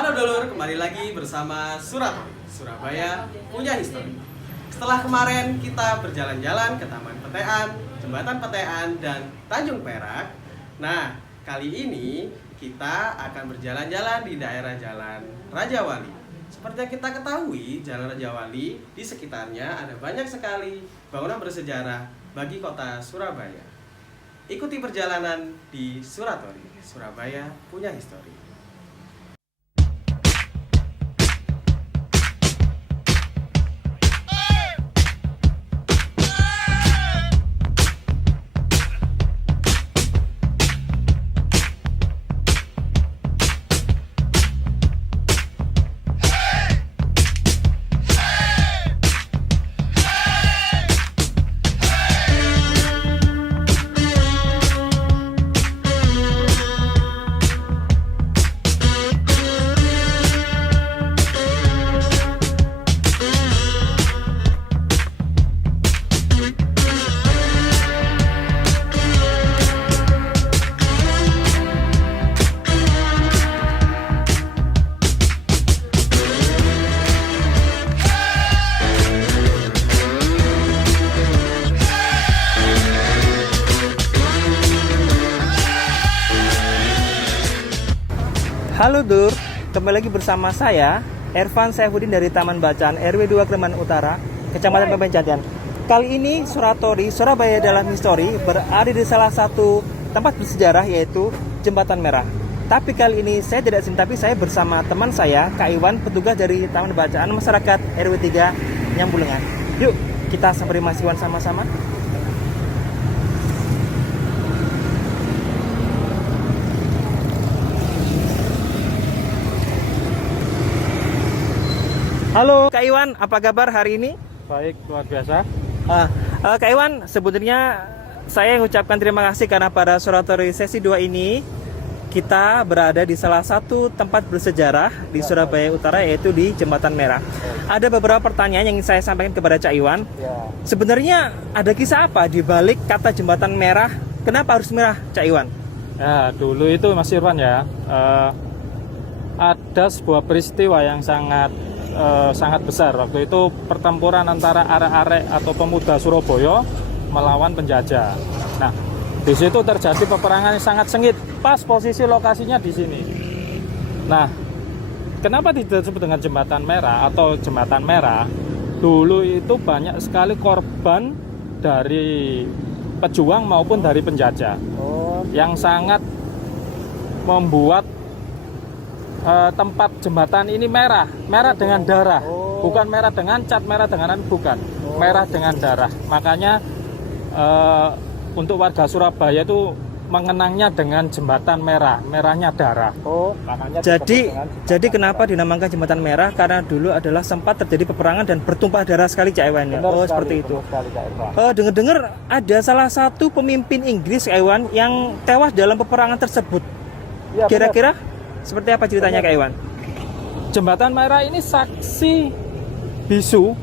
Halo dulur, kembali lagi bersama Suratori. Surabaya punya histori. Setelah kemarin kita berjalan-jalan ke Taman Petean, Jembatan Petean, dan Tanjung Perak. Nah, kali ini kita akan berjalan-jalan di daerah Jalan Raja Wali. Seperti yang kita ketahui, Jalan Raja Wali di sekitarnya ada banyak sekali bangunan bersejarah bagi kota Surabaya. Ikuti perjalanan di Suratori. Surabaya punya histori. Halo Dur, kembali lagi bersama saya Ervan Saifuddin dari Taman Bacaan RW 2 Kleman Utara, Kecamatan Pepenjagan. Kali ini Suratori Surabaya dalam Histori berada di salah satu tempat bersejarah yaitu Jembatan Merah. Tapi kali ini saya tidak sendiri, tapi saya bersama teman saya, Kak Iwan, petugas dari Taman Bacaan Masyarakat RW 3 Nyambulengan. Yuk, kita sampai Mas Iwan sama-sama. Halo Kak Iwan, apa kabar hari ini? Baik, luar biasa. Kak Iwan, sebenarnya saya mengucapkan terima kasih karena pada Suratori sesi 2 ini kita berada di salah satu tempat bersejarah di Surabaya Utara, yaitu di Jembatan Merah. Ada beberapa pertanyaan yang ingin saya sampaikan kepada Cak Iwan. Sebenarnya ada kisah apa di balik kata Jembatan Merah? Kenapa harus merah, Cak Iwan? Ya, dulu itu Mas Irwan ya, ada sebuah peristiwa yang sangat besar. Waktu itu pertempuran antara arek-arek atau pemuda Surabaya melawan penjajah. Nah, di situ terjadi peperangan yang sangat sengit. Pas posisi lokasinya di sini. Nah, kenapa tidak disebut dengan Jembatan Merah atau Jembatan Merah? Dulu itu banyak sekali korban dari pejuang maupun dari penjajah, yang sangat membuat tempat jembatan ini merah dengan darah, bukan merah dengan cat, merah dengan bukan, merah dengan darah. Makanya untuk warga Surabaya itu mengenangnya dengan Jembatan Merah, merahnya darah. Makanya Jadi kenapa dinamakan Jembatan Merah? Karena dulu adalah sempat terjadi peperangan dan bertumpah darah sekali, Cak Iwan ya. Seperti itu. Dengar-dengar ada salah satu pemimpin Inggris, Cak Iwan, yang tewas dalam peperangan tersebut. Kira-kira seperti apa ceritanya, Kak Iwan? Jembatan Merah ini saksi bisu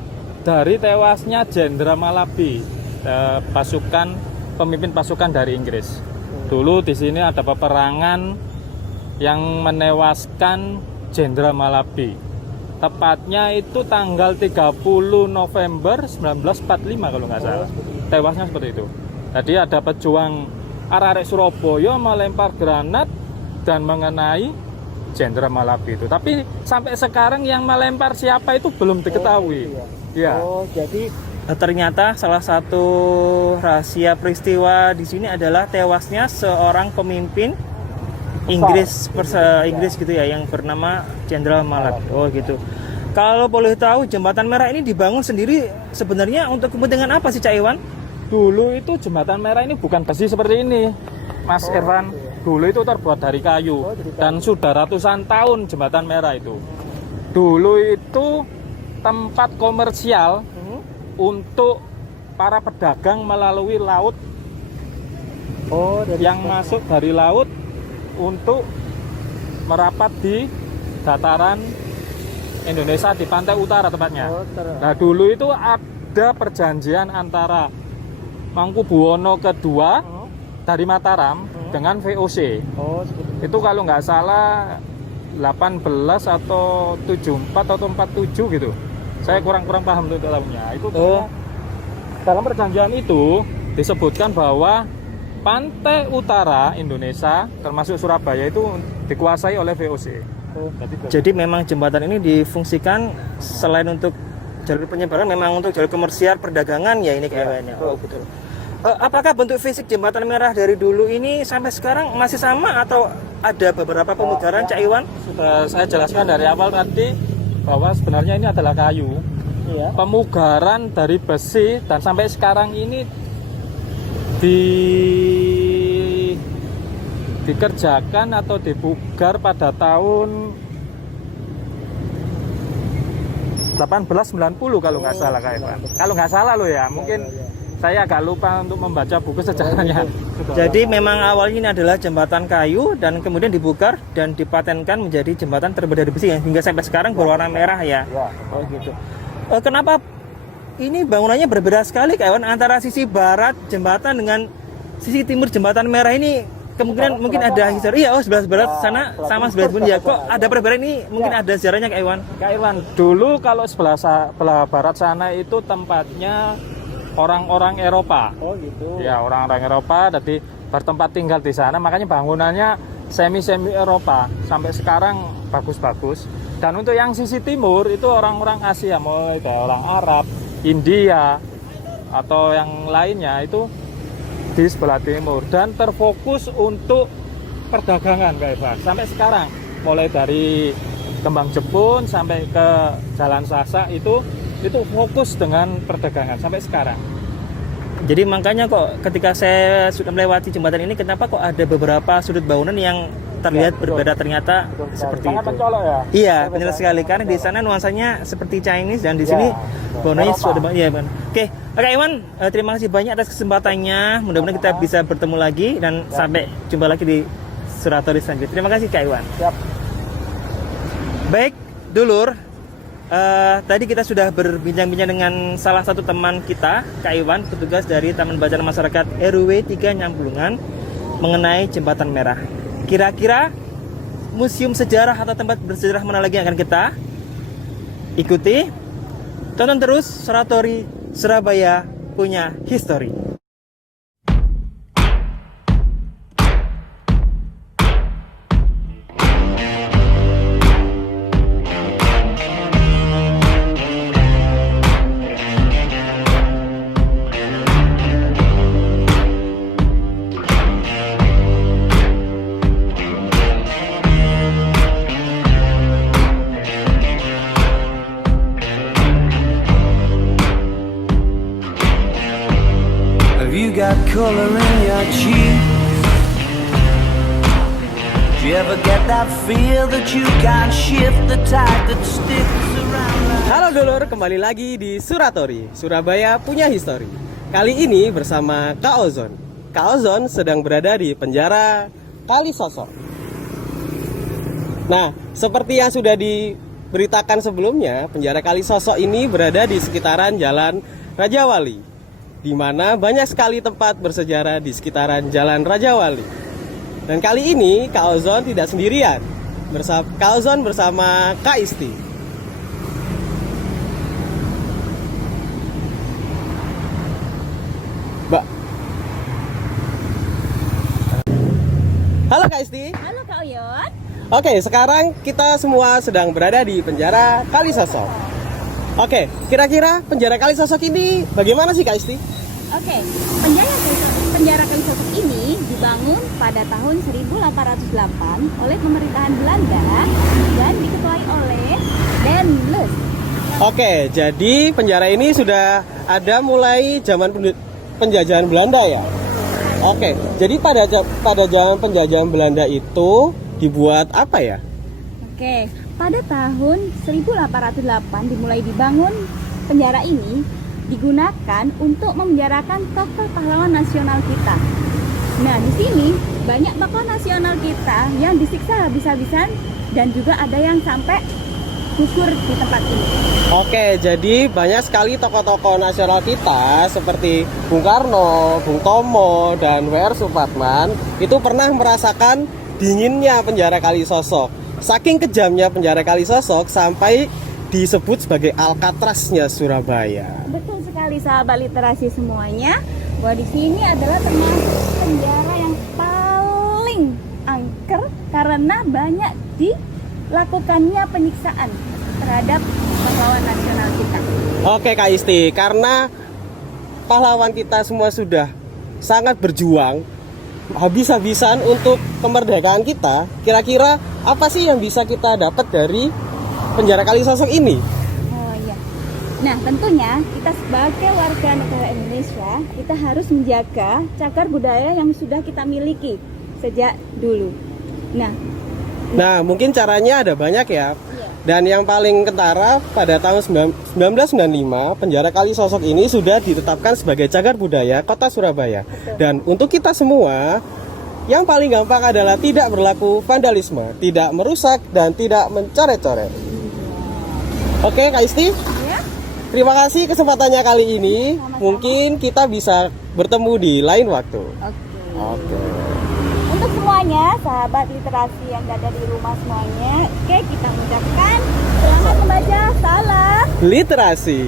dari tewasnya Jenderal Malabi, pemimpin pasukan dari Inggris. Dulu di sini ada peperangan yang menewaskan Jenderal Malabi. Tepatnya itu tanggal 30 November 1945 kalau nggak salah. Tewasnya seperti itu. Jadi ada pejuang arek Surabaya melempar granat dan mengenai Jenderal Malabi itu. Tapi sampai sekarang yang melempar siapa itu belum diketahui. Jadi ternyata salah satu rahasia peristiwa di sini adalah tewasnya seorang pemimpin Inggris gitu ya, yang bernama Jenderal Malabi. Gitu. Kalau boleh tahu, Jembatan Merah ini dibangun sendiri sebenarnya untuk kepentingan apa sih, Cak Iwan? Dulu itu Jembatan Merah ini bukan besi seperti ini, Mas Irwan. Dulu itu terbuat dari kayu dan sudah ratusan tahun Jembatan Merah itu. Dulu itu tempat komersial untuk para pedagang melalui laut, yang masuk dari laut untuk merapat di dataran Indonesia di pantai utara tepatnya. Nah, dulu itu ada perjanjian antara Mangkubuwono kedua dari Mataram dengan VOC. Oh, seperti Itu kalau nggak salah 18 atau 74 atau 47 gitu. Saya kurang paham untuk tahunnya. Itu dalam perjanjian itu disebutkan bahwa pantai utara Indonesia termasuk Surabaya itu dikuasai oleh VOC. Jadi memang jembatan ini difungsikan selain untuk jalur penyeberangan, memang untuk jalur komersial perdagangan ya ini kayaknya. Oh betul. Apakah bentuk fisik jembatan merah dari dulu ini sampai sekarang masih sama atau ada beberapa pemugaran, Cak Iwan? Sudah saya jelaskan dari awal tadi bahwa sebenarnya ini adalah kayu. Iya. Pemugaran dari besi dan sampai sekarang ini dikerjakan atau dipugar pada tahun 1890 kalau nggak salah Kak Iwan. Kalau nggak salah loh ya, mungkin saya agak lupa untuk membaca buku sejarahnya. Jadi memang awalnya ini adalah jembatan kayu dan kemudian dibugar dan dipatenkan menjadi jembatan terbuat dari besi hingga sampai sekarang berwarna merah ya. Oh gitu. Kenapa ini bangunannya berbeda sekali Kak Iwan antara sisi barat jembatan dengan sisi timur jembatan merah ini? Kemungkinan mungkin ada histori. Iya, sebelah barat sana sama sebelah pun ya. Kok ada perbedaan ini? Mungkin ada sejarahnya Kak Iwan. Kak Iwan, dulu kalau sebelah barat sana itu tempatnya orang-orang Eropa. Oh gitu. Ya, orang-orang Eropa jadi bertempat tinggal di sana, makanya bangunannya semi Eropa sampai sekarang bagus-bagus. Dan untuk yang sisi timur itu orang-orang Asia, mulai dari orang Arab, India atau yang lainnya itu di sebelah timur dan terfokus untuk perdagangan Kak Ivan. Sampai sekarang mulai dari Kembang Jepun sampai ke Jalan Sasak itu fokus dengan perdagangan sampai sekarang. Jadi makanya kok ketika saya sudah melewati jembatan ini, kenapa kok ada beberapa sudut bangunan yang terlihat berbeda ternyata seperti sangat itu. mencolok ya. Iya, benar sekali karena di sana nuansanya seperti Chinese dan di sini bangunannya sudah banyak. Iya, Oke, Kak Iwan, terima kasih banyak atas kesempatannya. Mudah-mudahan kita bisa bertemu lagi dan sampai jumpa lagi di Suratori selanjutnya. Terima kasih Kak Iwan. Siap. Baik, dulur. Tadi kita sudah berbincang-bincang dengan salah satu teman kita, Kak Iwan, petugas dari Taman Bacaan Masyarakat RW 3 Nyambulungan mengenai Jembatan Merah. Kira-kira museum sejarah atau tempat bersejarah mana lagi yang akan kita ikuti? Tonton terus Suratori Surabaya Punya History. Got color in your cheeks. Do you ever get that feel that you can't shift the tide that sticks around? Halo dulur, kembali lagi di Suratori, Surabaya Punya History. Kali ini bersama Kak Ozon. Kak Ozon sedang berada di penjara Kalisosok. Nah, seperti yang sudah diberitakan sebelumnya, penjara Kalisosok ini berada di sekitaran Jalan Rajawali, di mana banyak sekali tempat bersejarah di sekitaran Jalan Rajawali. Dan kali ini Kak Ozon tidak sendirian. Kak Ozon bersama Kak Isti. Mbak. Halo Kak Isti. Halo Kak Oyot. Oke, sekarang kita semua sedang berada di penjara Kalisosok. Oke, kira-kira penjara Kalisosok ini bagaimana sih Kak Isti? Oke, penjara Kalisosok ini dibangun pada tahun 1808 oleh pemerintahan Belanda dan diketuai oleh Den Lus. Oke, jadi penjara ini sudah ada mulai zaman penjajahan Belanda ya? Oke, jadi pada zaman penjajahan Belanda itu dibuat apa ya? Oke, pada tahun 1808 dimulai dibangun penjara ini digunakan untuk memenjarakan tokoh pahlawan nasional kita. Nah, di sini banyak tokoh nasional kita yang disiksa habis-habisan dan juga ada yang sampai gugur di tempat ini. Oke, jadi banyak sekali tokoh-tokoh nasional kita seperti Bung Karno, Bung Tomo, dan W.R. Supratman itu pernah merasakan dinginnya penjara Kalisosok saking kejamnya penjara Kalisosok sampai disebut sebagai Alcatraznya Surabaya. Betul sekali sahabat literasi semuanya, bahwa di sini adalah termasuk penjara yang paling angker karena banyak dilakukannya penyiksaan terhadap pahlawan nasional kita. Oke Kak Isti, karena pahlawan kita semua sudah sangat berjuang habis-habisan untuk kemerdekaan kita, kira-kira apa sih yang bisa kita dapat dari penjara Kalisosok ini? Oh iya. Nah, tentunya kita sebagai warga negara Indonesia, kita harus menjaga cagar budaya yang sudah kita miliki sejak dulu. Nah, mungkin caranya ada banyak ya. iya. Dan yang paling kentara pada tahun 1995, penjara Kalisosok ini sudah ditetapkan sebagai cagar budaya Kota Surabaya. Betul. Dan untuk kita semua, yang paling gampang adalah tidak berlaku vandalisme, tidak merusak dan tidak mencoret-coret. Oke, Kak Isti, Ya. terima kasih kesempatannya kali ini. Sama-sama. Mungkin kita bisa bertemu di lain waktu. Oke. Oke. Untuk semuanya, sahabat literasi yang ada di rumah semuanya, oke, kita ucapkan selamat membaca, salam Literasi.